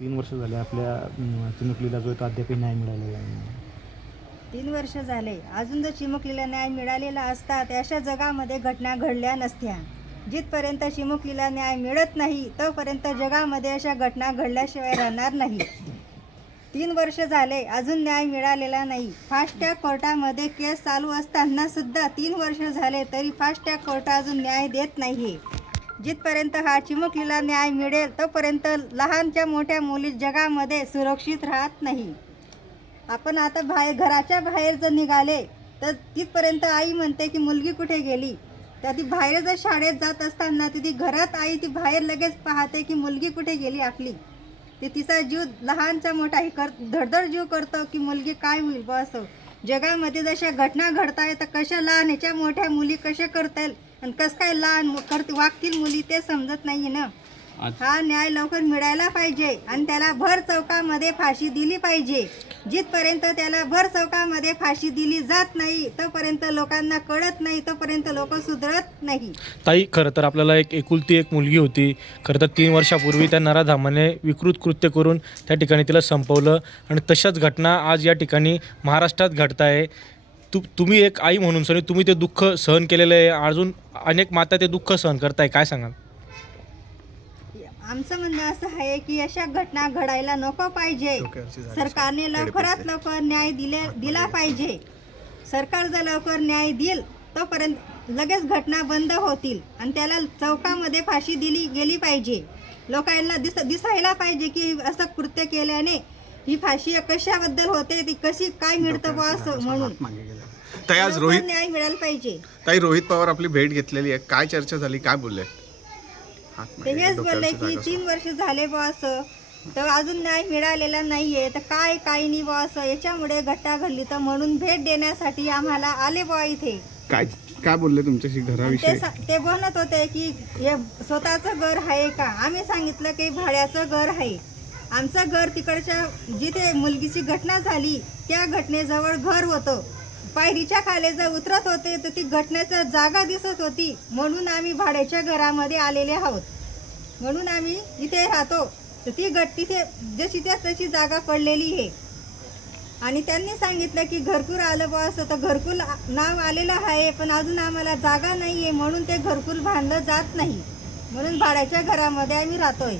3 वर्ष झाले आपल्या चिमुकलीला जो तो अद्याप न्याय मिळालेला नाही. 3 वर्ष झाले अजून जर चिमुकलीला न्याय मिळालेला असता तर अशा जगामध्ये घटना घडल्या नसत्या. जिथपर्यंत चिमुकलीला न्याय मिळत नाही तोपर्यंत जगामध्ये अशा घटना घडल्याशिवाय राहणार नाही. 3 वर्ष झाले अजून न्याय मिळालेला नाही. फास्ट ट्रॅक कोर्टामध्ये केस चालू असताना सुद्धा 3 वर्ष झाले तरी फास्ट ट्रॅक कोर्ट अजून न्याय देत नाही. जिथपर्यंत हा चिमुकलीला न्याय मिळेल तोपर्यंत लहानच्या मोठ्या मुली जगामध्ये सुरक्षित राहत नाही. आपण आता घराच्या बाहेर जर निघाले तर तिथपर्यंत आई म्हणते की मुलगी कुठे गेली. तर ती बाहेर जर शाळेत जात असताना ती घरात आई ती बाहेर लगेच पाहते की मुलगी कुठे गेली आपली. ते तिचा जीव लहानचा मोठा धडधड जीव करतो की मुलगी काय होईल बा असं. जगामध्ये जशा घटना घडताय तर कशा लहानच्या मोठ्या मुली कशा करतील आणि कसं काय लहान वागतील मुली ते समजत नाही ना. हा न्याय लवकर मिळायला पाहिजे आणि त्याला भर चौकामध्ये फाशी दिली पाहिजे. जिथपर्यंत त्याला भर चौकामध्ये फाशी दिली जात नाही तोपर्यंत लोकांना कळत नाही, तोपर्यंत लोक सुधरत नाही. ताई, खरं तर आपल्याला एकुलती एक मुलगी होती. खरं तर 3 वर्षापूर्वी त्या नराधामाने विकृत कृत्य करून त्या ठिकाणी तिला संपवलं आणि तशाच घटना आज या ठिकाणी महाराष्ट्रात घडत आहे. तुम्ही एक आई म्हणून सर तुम्ही ते दुःख सहन केलेलं आहे. अजून अनेक माता ते दुःख सहन करताय, काय सांगाल? आमचं म्हणणं असं आहे की अशा घटना घडायला नको पाहिजे. सरकारने लवकरात लवकर न्याय दिला पाहिजे. सरकार जर लवकर न्याय देईल तोपर्यंत लगेच घटना बंद होतील आणि त्याला चौकामध्ये फाशी दिली गेली पाहिजे. लोकांना दिसायला पाहिजे की असं कृत्य केल्याने ही फाशी कशाबद्दल होते, ती कशी काय मिळतं बा असं म्हणून ताई आज न्याय मिळाला पाहिजे. ताई रोहित पवार आपली भेट घेतलेली आहे, काय चर्चा झाली, काय बोलले? ते हेच बोलले की 3 वर्ष झाले बा असं तर अजून न्याय मिळालेला नाहीये तर काय नाही बा असं. याच्यामुळे घटना घडली तर म्हणून भेट देण्यासाठी आम्हाला आले बा इथे. काय बोलले तुमच्याशी घराविषयी? ते म्हणत होते की हे स्वतःचं घर आहे का. आम्ही सांगितलं की भाड्याचं घर आहे. आमचं घर तिकडच्या जिथे मुलगीची घटना झाली त्या घटनेजवळ घर होतं. पायरीच्या खाली जर उतरत होते तर ती घटनेची जागा दिसत होती म्हणून आम्ही भाड्याच्या घरामध्ये आलेले आहोत. म्हणून आम्ही इथे राहतो. तर ती तिथे जशी तशी जागा पडलेली आहे आणि त्यांनी सांगितलं की घरकुल आलं बा असं. तर घरकुल नाव आलेलं आहे पण अजून आम्हाला जागा नाही आहे म्हणून ते घरकुल बांधलं जात नाही. म्हणून भाड्याच्या घरामध्ये आम्ही राहतोय.